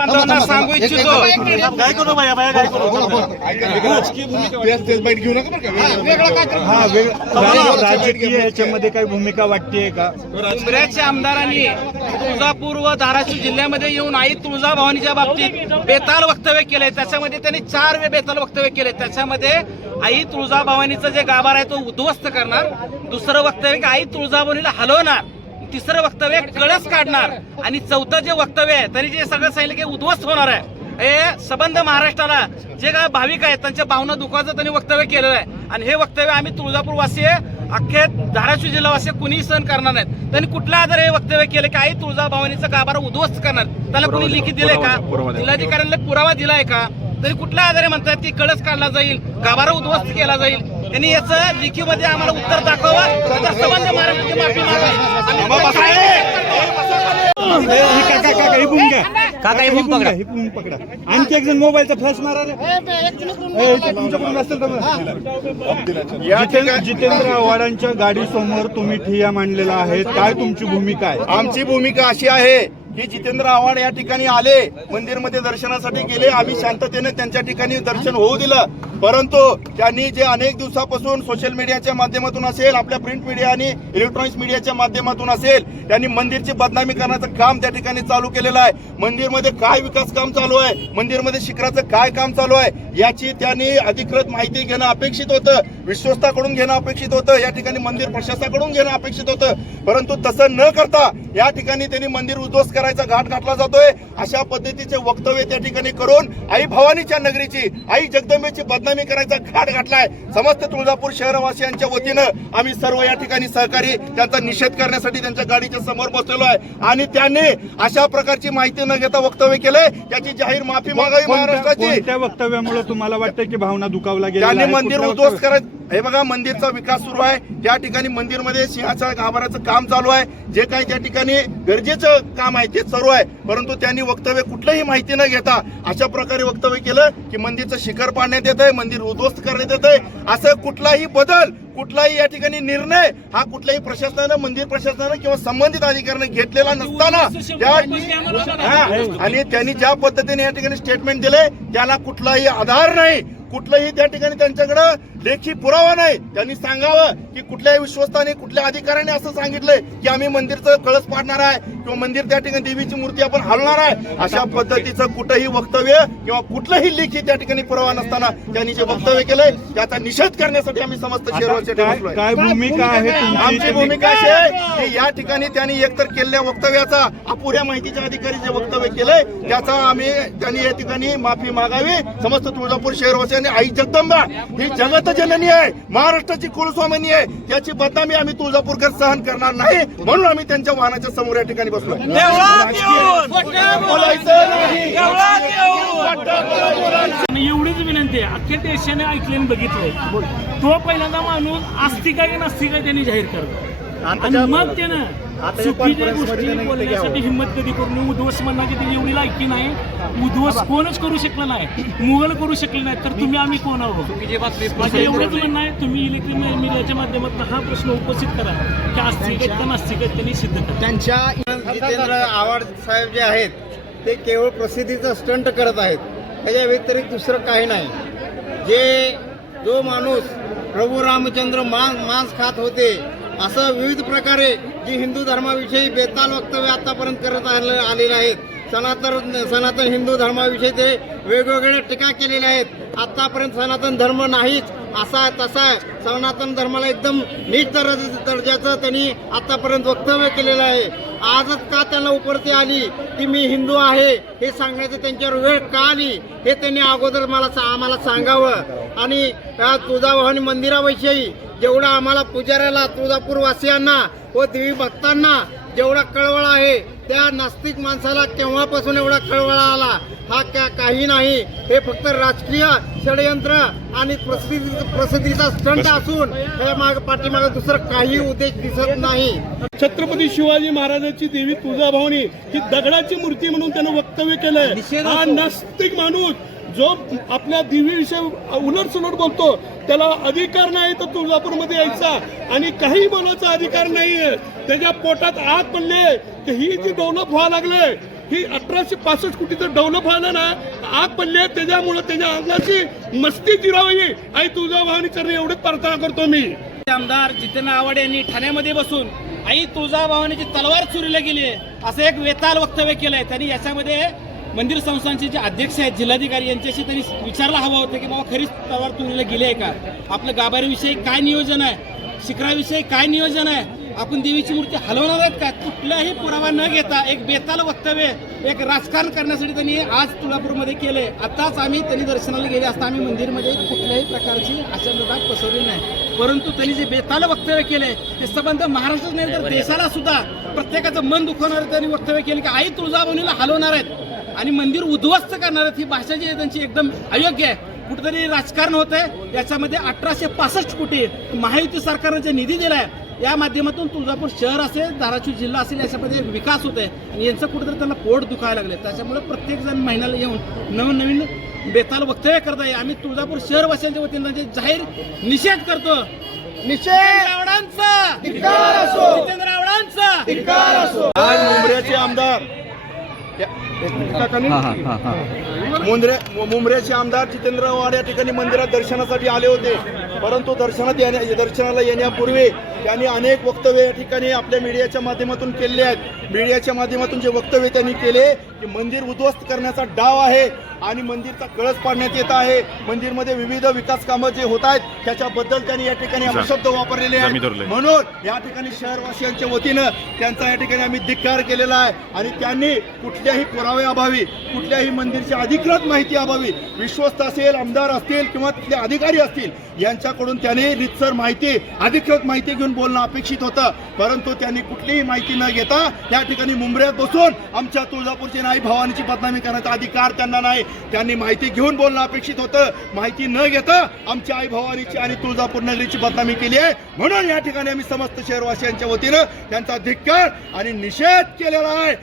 बांधवांना सांगू इच्छितो. काय करू बाया बाया काय करू? हा वेग राज- राजकीय याच्यामध्ये काही भूमिका वाटतेय का? उमऱ्याच्या आमदारांनी तुळजापूर व धाराशिव जिल्ह्यामध्ये येऊन आई तुळजाभवानीच्या बाबतीत बेताल वक्तव्य केलंय. त्याच्यामध्ये त्यांनी चार वे बेताल वक्तव्य केले त्याच्यामध्ये आई तुळजाभवानीचं जे गाभार आहे तो उद्ध्वस्त करणार दुसरं वक्तव्य की आई तुळजाभवानीला हलवणार. तिसरं वक्तव्य कळस काढणार. आणि चौथं जे वक्तव्य आहे त्यांनी जे सगळं सांगितलं की उद्ध्वस्त होणार आहे हे संबंध महाराष्ट्राला जे काय भाविक आहेत त्यांच्या भावना दुखाचं त्यांनी वक्तव्य केलेलं आहे. आणि हे वक्तव्य आम्ही तुळजापूर वासी अख्खे धाराशिव जिल्हावासी कुणीही सहन करणार नाहीत. त्यांनी कुठल्या आधारे हे वक्तव्य केलं की आई तुळजाभवानीचं गाभारा उद्ध्वस्त करणार. त्याला कोणी लिखित दिलंय का? जिल्हाधिकाऱ्यांना पुरावा दिलाय का? तरी कुठल्या आधारे म्हणतात की कळस काढला जाईल गाभारा उद्ध्वस्त केला जाईल. त्यांनी याचं लिखीमध्ये आम्हाला उत्तर दाखवावं. तर संबंध महाराष्ट्राची माफी मागावी. काका काका ही बूम घ्या. काका बूम पकडा. ही बूम पकडा. आणखी एक जण मोबाईलचा फ्लॅश मारा जितेंद्र जितेंद्र आव्हाडांच्या गाडी समोर तुम्ही ठिय्या मांडलेला आहे. काय तुमची भूमिका आहे? आमची भूमिका अशी आहे की जितेंद्र आव्हाड या ठिकाणी आले मंदिरमध्ये दर्शनासाठी गेले. आम्ही शांततेने त्यांच्या ठिकाणी दर्शन होऊ दिलं. परंतु त्यांनी जे अनेक दिवसापासून सोशल मीडियाच्या माध्यमातून असेल आपल्या प्रिंट मीडिया आणि इलेक्ट्रॉनिक्स मीडियाच्या माध्यमातून असेल त्यांनी मंदिरची बदनामी करण्याचं काम त्या ठिकाणी चालू केलेलं आहे. मंदिरमध्ये काय विकास काम चालू आहे? मंदिरमध्ये शिखराचं काय काम चालू आहे? याची त्यांनी अधिकृत माहिती घेणं अपेक्षित होतं. विश्वस्ताकडून घेणं अपेक्षित होतं. या ठिकाणी मंदिर प्रशासनाकडून घेणं अपेक्षित होतं. परंतु तसं न करता या ठिकाणी त्यांनी मंदिर उद्ध्वस्त करायचा घाट घातला जातोय. अशा पद्धतीचे वक्तव्य त्या ठिकाणी करून आई भवानीच्या नगरीची आई जगदंबेची बदनामी करायचा घाट घातलाय. समस्त तुळजापूर शहरवासियांच्या वतीनं आम्ही सर्व या ठिकाणी सहकारी त्यांचा निषेध करण्यासाठी त्यांच्या गाडीच्या समोर बसलेलो आहे. आणि त्यांनी अशा प्रकारची माहिती न घेता वक्तव्य केलंय. त्याची जाहीर माफी मागावी महाराष्ट्राची. कोणत्या वक्तव्यामुळे तुम्हाला वाटतं की भावना दुखावला गेला त्यांनी मंदिर उद्ध्वस्त करत हे बघा मंदिरचा विकास सुरू आहे. त्या ठिकाणी मंदिरमध्ये सिंहाच्या गाभाऱ्याचं काम चालू आहे. जे काही त्या ठिकाणी गरजेचं काम आहे ते सर्व आहे. परंतु त्यांनी वक्तव्य कुठलंही माहिती न घेता अशा प्रकारे वक्तव्य केलं की मंदिरचं शिखर पाडण्यात येत आहे मंदिर उद्ध्वस्त करण्यात येत आहे असं कुठलाही बदल कुठलाही या ठिकाणी निर्णय हा कुठल्याही प्रशासनानं मंदिर प्रशासनानं किंवा संबंधित अधिकाऱ्यानं घेतलेला नसताना त्या आणि त्यांनी ज्या पद्धतीने या ठिकाणी स्टेटमेंट दिले त्याला कुठलाही आधार नाही. कुठलंही त्या ठिकाणी त्यांच्याकडं लेखी पुरावा नाही. त्यांनी सांगावं की कुठल्याही विश्वस्ताने कुठल्या अधिकाऱ्याने असं सांगितलंय की आम्ही मंदिरचं कळस पाडणार आहे किंवा मंदिर त्या ठिकाणी देवीची मूर्ती आपण हलणार आहे. अशा पद्धतीचं कुठंही वक्तव्य किंवा कुठलंही लेखी त्या ठिकाणी पुरावा नसताना त्यांनी जे वक्तव्य केलंय त्याचा निषेध करण्यासाठी आम्ही समस्त शेअरवरच्या काय भूमिका आहे आमची भूमिका अशी आहे की या ठिकाणी त्यांनी एकतर केलेल्या वक्तव्याचा अपुऱ्या माहितीच्या अधिकारी जे वक्तव्य केलंय त्याचा आम्ही त्यांनी या ठिकाणी माफी मागावी. समस्त तुळजापूर शहरवासियांनी आई जगदंबा ही जगत जननी आहे महाराष्ट्राची कुलस्वामिनी आहे त्याची बदनामी आम्ही तुळजापूरकर सहन करणार नाही म्हणून आम्ही त्यांच्या वाहनाच्या समोर या ठिकाणी बसलो. बोलायचं नाही आणि एवढीच विनंती आहे. अख्ख्या देशाने ऐकले आणि बघितलंय तो पहिल्यांदा माणूस आस्तिक आहे की नास्तिक आहे त्यांनी जाहीर करतो आणि मग त्यानं चुकीच्या गोष्टी बोलण्यासाठी हिंमत कधी करून उद्ध्वस म्हणण्याची त्याची एवढी लायकी नाही. उद्ध्वस कोणच करू शकलं नाही. मुघल करू शकले नाही तर तुम्ही आम्ही कोण आहोत? माझं एवढंच म्हणणं आहे. तुम्ही इलेक्ट्रिक मीडियाच्या माध्यमातून हा प्रश्न उपस्थित करा. की आस्तिक आहेत का नास्तिक आहेत त्यांनी सिद्ध करा. त्यांच्या जितेंद्र आव्हाड साहेब जे आहेत ते केवळ प्रसिद्धीचं स्टंट करत आहेत. त्याच्या व्यतिरिक्त दुसरं काही नाही. जे जो माणूस प्रभू रामचंद्र मांस मांस खात होते असं विविध प्रकारे जी हिंदू धर्माविषयी बेताल वक्तव्य आतापर्यंत करत आले आलेले आहेत. सनातन सनातन हिंदू धर्माविषयी ते वेगवेगळ्या टीका केलेल्या आहेत. आतापर्यंत सनातन धर्म नाहीच असा आहे तसा आहे. सनातन धर्माला एकदम नीट दर्ज दर्जाचं त्यांनी आतापर्यंत वक्तव्य केलेलं आहे. आजच का त्यांना उपरती आली की मी हिंदू आहे हे सांगण्याचं त्यांच्यावर वेळ का आली हे त्यांनी अगोदर मला सा- आम्हाला सांगावं. आणि तुळजाभवानी मंदिराविषयी जेवढा आम्हाला पुजाऱ्याला तुळजापूर वासियांना व देवी भक्तांना जेवढा कळवळा आहे त्या नास्तिक माणसाला केव्हापासून एवढा कळवळा आला? हा का काही नाही. हे फक्त राजकीय षडयंत्र आणि प्रसिद्धी प्रसिद्धीचा स्टंट असून त्या माग पाठीमागे दुसरं काही उद्देश दिसत नाही. छत्रपती शिवाजी महाराजांची देवी तुळजाभवानी ही दगडाची मूर्ती म्हणून त्यानं वक्तव्य केलंय. हा नास्तिक माणूस जो आपल्या देवीविषयी उलट सुलट बोलतो त्याला अधिकार नाही तर तुळजापूरमध्ये यायचा. आणि काही बोलायचा अधिकार नाहीये. त्याच्या पोटात आग पडले तर ही जी डेव्हलप व्हायला लागले ही अठराशे पासष्ट कोटीचं डेव्हलप व्हायला ना आग पडले त्याच्यामुळे त्याच्यामुळं त्याच्या अंगाची मस्ती जिरावी आई तुळजाभवानी वाहनी करणे एवढी प्रार्थना करतो मी. आमदार जितेंद्र आव्हाड यांनी ठाण्यामध्ये बसून आई तुळजाभवानीची तलवार चोरीला गेली आहे असं एक वेताल वक्तव्य केलंय. त्यांनी याच्यामध्ये मंदिर संस्थांचे जे अध्यक्ष आहेत जिल्हाधिकारी यांच्याशी त्यांनी विचारला हवं होतं की बाबा खरीच तलवार चोरीला गेली आहे का? आपलं गाभाऱ्याविषयी काय नियोजन आहे? शिखराविषयी काय नियोजन आहे? आपण देवीची मूर्ती हलवणार आहेत का? कुठलाही पुरावा न घेता एक बेताल वक्तव्य एक राजकारण करण्यासाठी त्यांनी आज तुळजापूरमध्ये केले आताच आम्ही त्यांनी दर्शनाला गेले असता आम्ही मंदिरमध्ये कुठल्याही प्रकारची आशंकता पसरली नाही. परंतु त्यांनी जे बेताल वक्तव्य केले ते संबंध महाराष्ट्रात नाही तर देशाला सुद्धा प्रत्येकाचं मन दुखवणारे त्यांनी वक्तव्य केले की आई तुळजाभवानीला हलवणार आहेत. आणि मंदिर उद्ध्वस्त करणार आहेत ही भाषा जी आहे त्यांची एकदम अयोग्य आहे. कुठेतरी राजकारण होत आहे याच्यामध्ये अठराशे पासष्ट कोटी महायुती सरकारनं जे निधी दिलाय या माध्यमातून तुळजापूर शहर असेल धाराशिव जिल्हा असेल याच्यामध्ये विकास होत आहे आणि यांचं कुठेतरी त्यांना पोट दुखायला लागले त्याच्यामुळे प्रत्येक जण महिन्याला येऊन नवनवीन बेताल वक्तव्य करत आहे. आम्ही तुळजापूर शहरवासियांच्या वतीनं त्यांचे जाहीर निषेध करतो निषेध! आवडांचा जितेंद्र आवडांचा आज मुंबऱ्याचे आमदार मुंद्रे मुंबऱ्याचे आमदार जितेंद्र आव्हाड या ठिकाणी मंदिरात दर्शनासाठी आले होते. परंतु दर्शनात येण्या दर्शनाला येण्यापूर्वी त्यांनी अनेक वक्तव्य या ठिकाणी आपल्या मीडियाच्या माध्यमातून केले आहेत. मीडियाच्या माध्यमातून जे वक्तव्य त्यांनी केले की मंदिर उद्ध्वस्त करण्याचा डाव आहे. आणि मंदिरचा कळस पाडण्यात येत आहे. मंदिरमध्ये विविध विकास कामं जे होत आहेत त्याच्याबद्दल त्यांनी या ठिकाणी अपशब्द वापरलेले आहेत. म्हणून या ठिकाणी शहरवासियांच्या वतीनं त्यांचा या ठिकाणी आम्ही धिक्कार केलेला आहे. आणि त्यांनी कुठल्याही पुराव्याअभावी कुठल्याही मंदिरची अधिकृत माहिती अभावी विश्वस्त असेल आमदार असतील किंवा तिथले अधिकारी असतील यांच्याकडून त्यांनी रितसर माहिती अधिकृत माहिती घेऊन बोलणं अपेक्षित होतं. परंतु त्यांनी कुठलीही माहिती न घेता या ठिकाणी मुंबऱ्यात बसून आमच्या तुळजापूरची नाही भवानीची बदनामी करण्याचा अधिकार त्यांना नाही. त्यांनी माहिती घेऊन बोलणं अपेक्षित होतं. माहिती न घेता आमच्या आई भवानीची आणि तुळजापूर नगरीची बदनामी केली आहे. म्हणून या ठिकाणी आम्ही समस्त शहरवासियांच्या वतीनं त्यांचा धिक्कार आणि निषेध केलेला आहे.